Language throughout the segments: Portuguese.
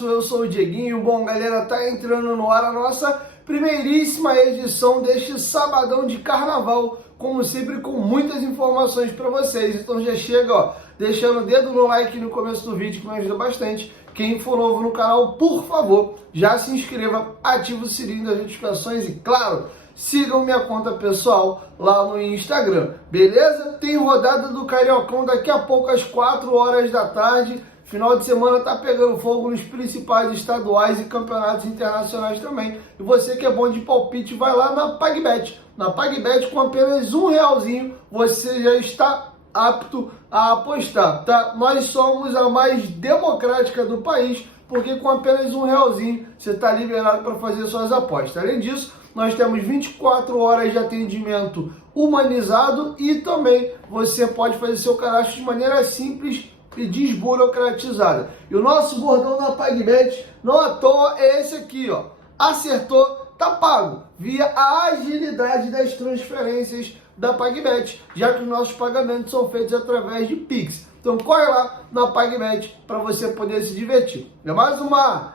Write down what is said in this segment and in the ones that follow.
abraço, eu sou o Dieguinho. Bom, galera, tá entrando no ar a nossa primeiríssima edição deste sabadão de carnaval, como sempre com muitas informações para vocês. Então já chega, ó, deixando o dedo no like no começo do vídeo, que me ajuda bastante. Quem for novo no canal, por favor, já se inscreva, ative o sininho das notificações e, claro, sigam minha conta pessoal lá no Instagram, beleza? Tem rodada do Cariocão daqui a pouco às 4 horas da tarde. Final de semana tá pegando fogo nos principais estaduais e campeonatos internacionais também. E você que é bom de palpite, vai lá na PagBet. Na PagBet, com apenas R$1, você já está apto a apostar, tá? Nós somos a mais democrática do país, porque com apenas R$1 você está liberado para fazer suas apostas. Além disso, nós temos 24 horas de atendimento humanizado e também você pode fazer seu cadastro de maneira simples e desburocratizada. E o nosso bordão da PagBet, não à toa, é esse aqui, ó. Acertou, tá pago, via a agilidade das transferências da PagBet, já que os nossos pagamentos são feitos através de Pix. Então corre lá na PagBet para você poder se divertir. É mais uma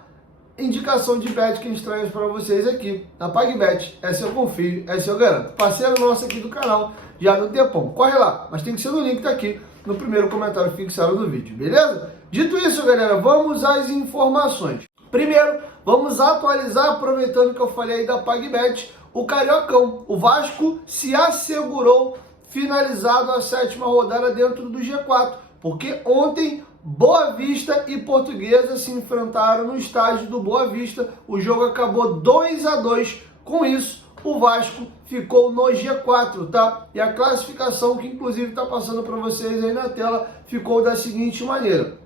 indicação de bet que a gente traz para vocês aqui na PagBet. Essa eu confio, essa eu garanto. Parceiro nosso aqui do canal já no tempão. Corre lá, mas tem que ser no link que tá aqui no primeiro comentário fixado do vídeo, beleza? Dito isso, galera, vamos às informações. Primeiro, vamos atualizar, aproveitando que eu falei aí da PagBet, o Cariocão. O Vasco se assegurou finalizado a 7ª rodada dentro do G4, porque ontem Boa Vista e Portuguesa se enfrentaram no estádio do Boa Vista. O jogo acabou 2-2. Com isso, o Vasco ficou no G4, tá? E a classificação, que inclusive está passando para vocês aí na tela, ficou da seguinte maneira: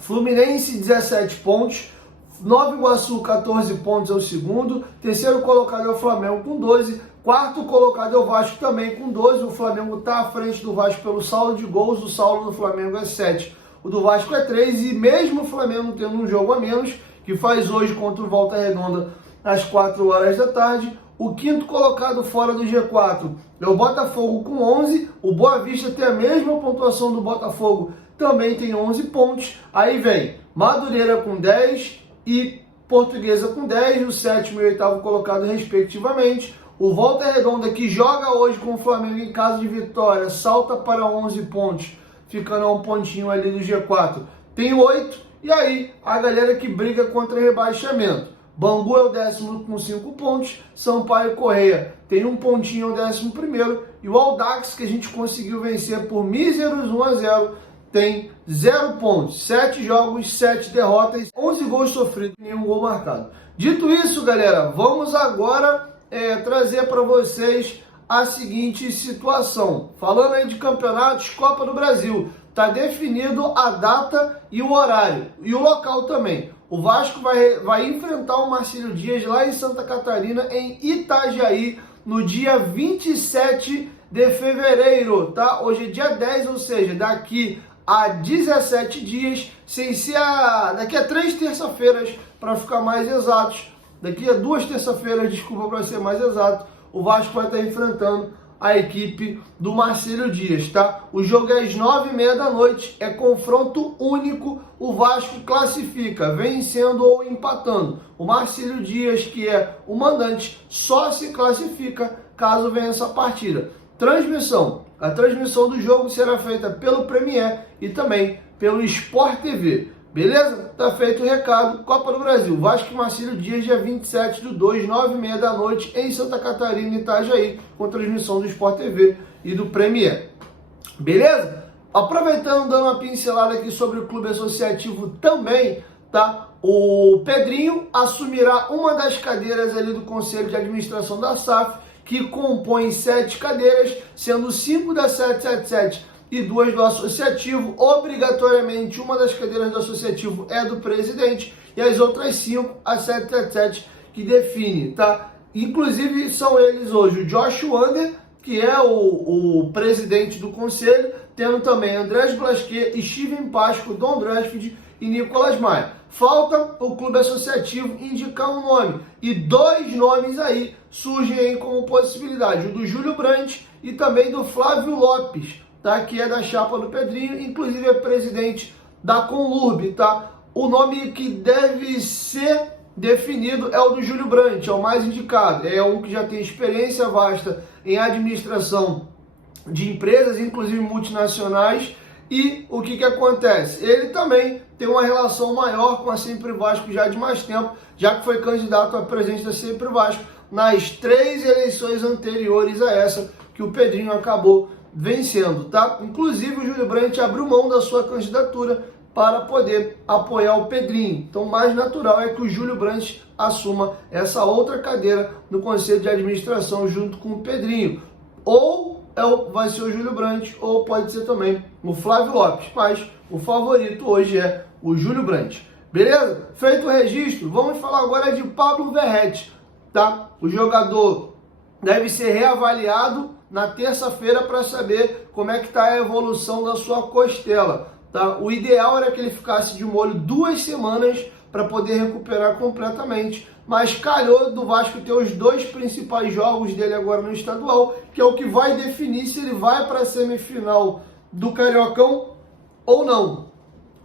Fluminense 17 pontos, Nova Iguaçu 14 pontos é o segundo, terceiro colocado é o Flamengo com 12, quarto colocado é o Vasco também com 12. O Flamengo está à frente do Vasco pelo saldo de gols, o saldo do Flamengo é 7, o do Vasco é 3, e mesmo o Flamengo tendo um jogo a menos, que faz hoje contra o Volta Redonda às 4 horas da tarde, o quinto colocado fora do G4 é o Botafogo com 11, o Boa Vista tem a mesma pontuação do Botafogo, também tem 11 pontos, aí vem Madureira com 10 e Portuguesa com 10, o sétimo e o oitavo colocado respectivamente. O Volta Redonda, que joga hoje com o Flamengo em caso de vitória, salta para 11 pontos, ficando a um pontinho ali do G4, tem 8, e aí a galera que briga contra rebaixamento. Bangu é o 10º com 5 pontos, Sampaio Corrêa tem um pontinho, é o 11º, e o Audax, que a gente conseguiu vencer por míseros 1-0, tem 0 pontos, 7 jogos, 7 derrotas, 11 gols sofridos e nenhum gol marcado. Dito isso, galera, vamos agora trazer para vocês a seguinte situação. Falando aí de campeonatos, Copa do Brasil, está definido a data e o horário, e o local também. O Vasco vai enfrentar o Marcílio Dias lá em Santa Catarina, em Itajaí, no dia 27 de fevereiro, tá? Hoje é dia 10, ou seja, daqui a 17 dias, sem ser daqui a 3 terça-feiras, para ficar mais exatos. Daqui a 2 terça-feiras, desculpa, para ser mais exato, o Vasco vai estar enfrentando a equipe do Marcílio Dias, tá? O jogo é às 9h30 da noite, é confronto único, o Vasco classifica, vencendo ou empatando. O Marcílio Dias, que é o mandante, só se classifica caso vença a partida. Transmissão. A transmissão do jogo será feita pelo Premier e também pelo Sport TV. Beleza? Tá feito o recado. Copa do Brasil, Vasco e Marcílio Dias, dia 27/2, 9h30 da noite, em Santa Catarina, Itajaí, com transmissão do Sport TV e do Premier. Beleza? Aproveitando, dando uma pincelada aqui sobre o Clube Associativo também, tá? O Pedrinho assumirá uma das cadeiras ali do Conselho de Administração da SAF, que compõe 7 cadeiras, sendo 5 da 777 e 2 do associativo. Obrigatoriamente, uma das cadeiras do associativo é do presidente e as outras 5, a 777, que define, tá? Inclusive, são eles hoje o Josh Wander, que é o presidente do conselho, tendo também Andrés Blasquet, Steven Pasco, Dom Drasfield e Nicolas Maia. Falta o clube associativo indicar um nome, e 2 nomes aí surgem aí como possibilidade, o do Júlio Brandt e também do Flávio Lopes, tá? Que é da chapa do Pedrinho, inclusive é presidente da Conlurb, tá? o nome que deve ser definido é o do Júlio Brandt, é o mais indicado. É um que já tem experiência vasta em administração de empresas, inclusive multinacionais. E o que acontece? Ele também tem uma relação maior com a Sempre Vasco já de mais tempo, já que foi candidato a presidente da Sempre Vasco nas 3 eleições anteriores a essa que o Pedrinho acabou vencendo, tá? Inclusive o Júlio Brandt abriu mão da sua candidatura para poder apoiar o Pedrinho. Então, o mais natural é que o Júlio Brandt assuma essa outra cadeira no Conselho de Administração junto com o Pedrinho. Ou vai ser o Júlio Brandt, ou pode ser também o Flávio Lopes. Mas o favorito hoje é o Júlio Brandt. Beleza? Feito o registro, vamos falar agora de Pablo Verratti, tá? O jogador deve ser reavaliado na terça-feira para saber como é que está a evolução da sua costela. Tá? O ideal era que ele ficasse de molho 2 semanas para poder recuperar completamente, mas calhou do Vasco ter os 2 principais jogos dele agora no estadual, que é o que vai definir se ele vai para a semifinal do Cariocão ou não.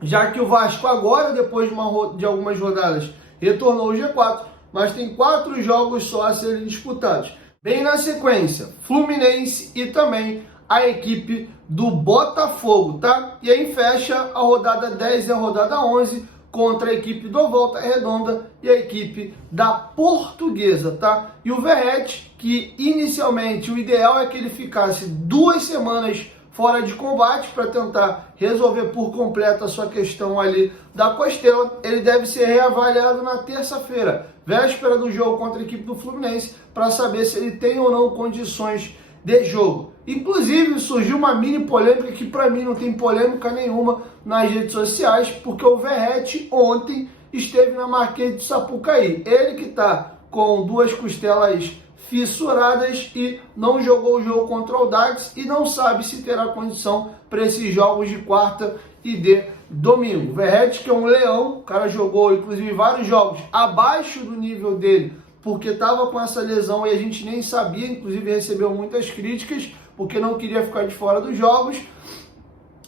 Já que o Vasco agora, depois de algumas rodadas, retornou ao G4, mas tem 4 jogos só a serem disputados. Bem na sequência, Fluminense e também a equipe do Botafogo, tá? E aí fecha a rodada 10 e a rodada 11 contra a equipe do Volta Redonda e a equipe da Portuguesa, tá? E o Verratti, que inicialmente o ideal é que ele ficasse 2 semanas fora de combate para tentar resolver por completo a sua questão ali da costela, ele deve ser reavaliado na terça-feira, véspera do jogo contra a equipe do Fluminense, para saber se ele tem ou não condições de jogo. Inclusive, surgiu uma mini polêmica que para mim não tem polêmica nenhuma nas redes sociais, porque o Verratti ontem esteve na Marquês de Sapucaí. Ele que está com 2 costelas fissuradas e não jogou o jogo contra o Dax e não sabe se terá condição para esses jogos de quarta e de domingo. O Verratti, que é um leão, o cara jogou inclusive vários jogos abaixo do nível dele, porque estava com essa lesão e a gente nem sabia, inclusive recebeu muitas críticas, porque não queria ficar de fora dos jogos.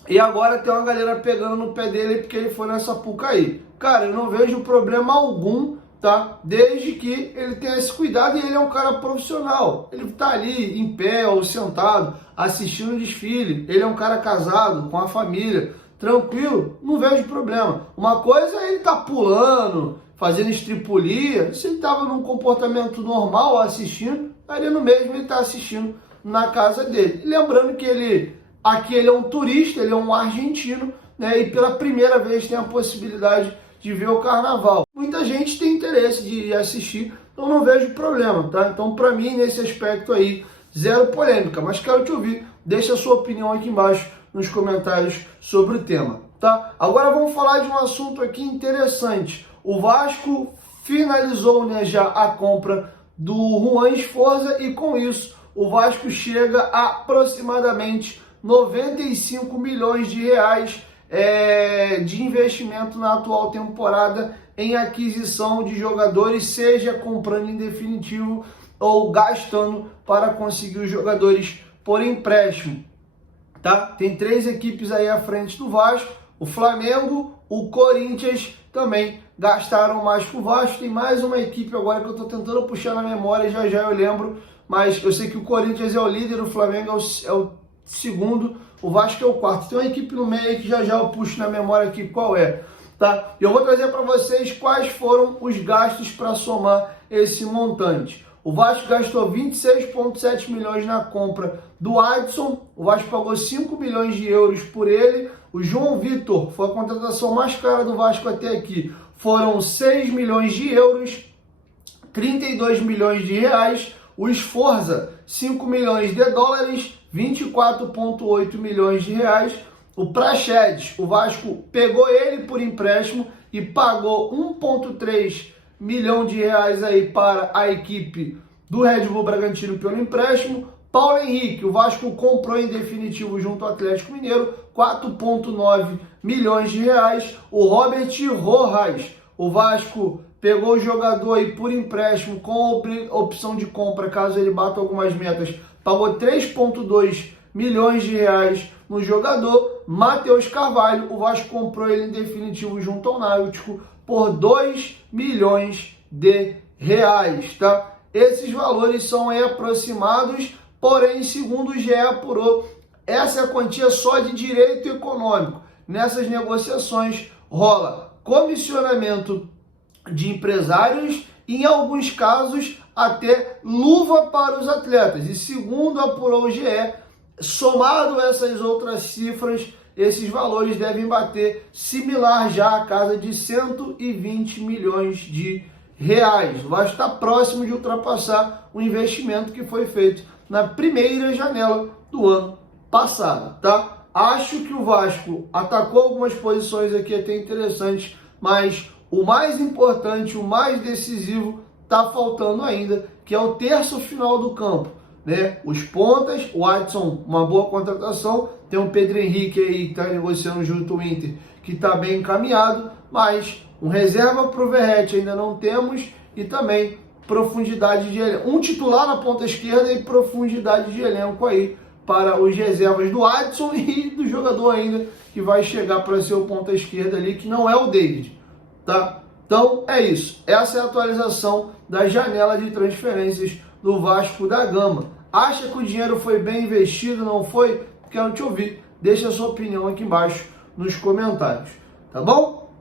E agora tem uma galera pegando no pé dele porque ele foi nessa Sapucaí. Cara, eu não vejo problema algum, tá? Desde que ele tenha esse cuidado e ele é um cara profissional. Ele tá ali em pé ou sentado, assistindo o desfile. Ele é um cara casado, com a família, tranquilo, não vejo problema. Uma coisa é ele tá pulando, fazendo estripulia. Se ele tava num comportamento normal assistindo, ali no mesmo ele tá assistindo na casa dele. E lembrando que aqui ele é um turista, ele é um argentino, né? E pela primeira vez tem a possibilidade de ver o carnaval. Muita gente tem interesse de assistir, então não vejo problema, tá? Então, para mim, nesse aspecto aí, zero polêmica. Mas quero te ouvir, deixa a sua opinião aqui embaixo nos comentários sobre o tema, tá? Agora vamos falar de um assunto aqui interessante. O Vasco finalizou, né, já a compra do Juan Esforza e com isso o Vasco chega a aproximadamente 95 milhões de reais de investimento na atual temporada em aquisição de jogadores, seja comprando em definitivo ou gastando para conseguir os jogadores por empréstimo, tá? Tem 3 equipes aí à frente do Vasco, o Flamengo, o Corinthians também gastaram mais que o Vasco. Tem mais uma equipe agora que eu estou tentando puxar na memória, já eu lembro, mas eu sei que o Corinthians é o líder, o Flamengo é o segundo, o Vasco é o quarto. Tem uma equipe no meio aí que já eu puxo na memória aqui qual é, tá? E eu vou trazer para vocês quais foram os gastos para somar esse montante. O Vasco gastou 26,7 milhões na compra do Adson, o Vasco pagou 5 milhões de euros por ele. O João Vitor foi a contratação mais cara do Vasco até aqui, foram 6 milhões de euros, 32 milhões de reais. O Esforza, 5 milhões de dólares, 24,8 milhões de reais. O Praxedes, o Vasco pegou ele por empréstimo e pagou 1,3 milhão de reais aí para a equipe do Red Bull Bragantino pelo empréstimo. Paulo Henrique, o Vasco comprou em definitivo junto ao Atlético Mineiro, 4,9 milhões de reais. O Robert Rojas, o Vasco pegou o jogador aí por empréstimo com opção de compra, caso ele bata algumas metas, pagou 3,2 milhões de reais no jogador. Matheus Carvalho. O Vasco comprou ele em definitivo junto ao Náutico por 2 milhões de reais, tá? Esses valores são aí aproximados, porém, segundo o GE apurou, essa é a quantia só de direito econômico. Nessas negociações rola comissionamento de empresários e, em alguns casos, até luva para os atletas. E segundo apurou o GE, somado essas outras cifras, esses valores devem bater similar já à casa de 120 milhões de reais. O Vasco está próximo de ultrapassar o investimento que foi feito na primeira janela do ano passado, tá? Acho que o Vasco atacou algumas posições aqui até interessantes, mas o mais importante, o mais decisivo, está faltando ainda, que é o terço final do campo, né? Os pontas, o Adson, uma boa contratação, tem o Pedro Henrique aí que está negociando junto ao Inter, que está bem encaminhado, mas um reserva para o Verratti ainda não temos, e também profundidade de elenco, um titular na ponta esquerda e profundidade de elenco aí para os reservas do Adson e do jogador ainda que vai chegar para ser o ponta esquerda ali, que não é o David, tá? Então é isso, essa é a atualização da janela de transferências do Vasco da Gama. Acha que o dinheiro foi bem investido, não foi? Quero te ouvir, deixa a sua opinião aqui embaixo nos comentários, tá bom?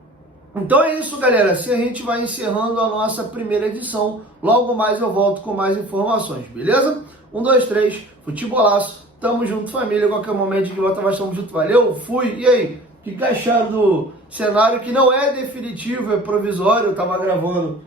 Então é isso, galera, assim a gente vai encerrando a nossa primeira edição, logo mais eu volto com mais informações, beleza? 1, 2, 3, futebolaço, tamo junto família, qualquer momento que volta nós tamo junto, valeu, fui, e aí? O que acharam do cenário que não é definitivo, é provisório? Eu tava gravando,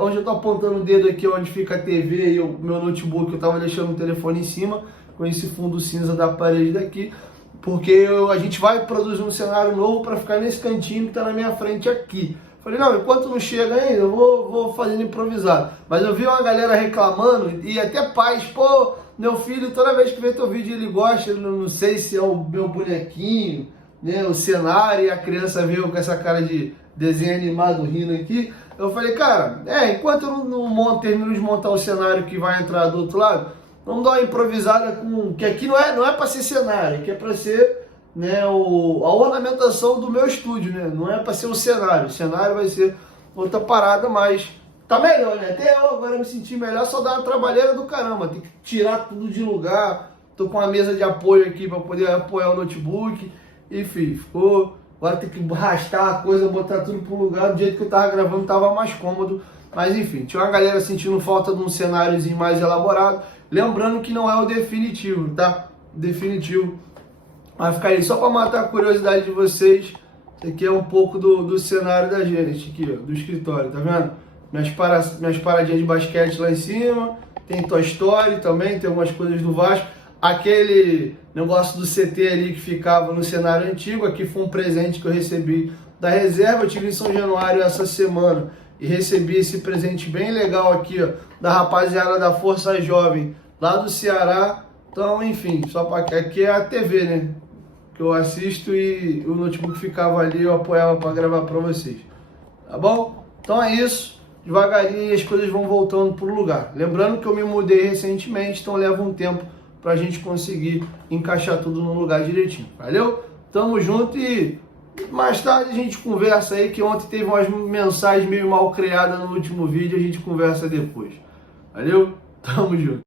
onde eu tô apontando o dedo aqui, onde fica a TV e o meu notebook, eu tava deixando o telefone em cima, com esse fundo cinza da parede daqui, porque a gente vai produzir um cenário novo para ficar nesse cantinho que tá na minha frente aqui. Falei, não, enquanto não chega ainda, eu vou fazendo improvisado. Mas eu vi uma galera reclamando, e até pais, pô, meu filho, toda vez que vê teu vídeo ele gosta, não sei se é o meu bonequinho, né, o cenário, e a criança veio com essa cara de desenho animado rindo aqui. Eu falei, cara, enquanto eu não termino de montar o cenário que vai entrar do outro lado, vamos dar uma improvisada com... que aqui não é para ser cenário, aqui é para ser, né, a ornamentação do meu estúdio, né? Não é para ser o cenário vai ser outra parada, mas tá melhor, né? Até eu agora me senti melhor, só dá uma trabalheira do caramba, tem que tirar tudo de lugar, tô com uma mesa de apoio aqui para poder apoiar o notebook, enfim, ficou... Agora tem que arrastar a coisa, botar tudo pro lugar, do jeito que eu tava gravando tava mais cômodo, mas enfim, tinha uma galera sentindo falta de um cenáriozinho mais elaborado, lembrando que não é o definitivo, tá? Definitivo vai ficar aí só para matar a curiosidade de vocês. Isso aqui é um pouco do cenário da gente aqui, ó, do escritório, tá vendo? Minhas paradinhas de basquete lá em cima, tem Toy Story também, tem algumas coisas do Vasco. Aquele negócio do CT ali que ficava no cenário antigo, aqui foi um presente que eu recebi da reserva. Eu estive em São Januário essa semana e recebi esse presente bem legal aqui, ó, da rapaziada da Força Jovem, lá do Ceará. Então, enfim, só para aqui é a TV, né, que eu assisto, e o notebook ficava ali, eu apoiava para gravar para vocês, tá bom? Então é isso, devagarinho as coisas vão voltando pro lugar. Lembrando que eu me mudei recentemente, então leva um tempo pra gente conseguir encaixar tudo no lugar direitinho, valeu? Tamo junto e mais tarde a gente conversa aí, que ontem teve umas mensagens meio mal criadas no último vídeo, a gente conversa depois, valeu? Tamo junto.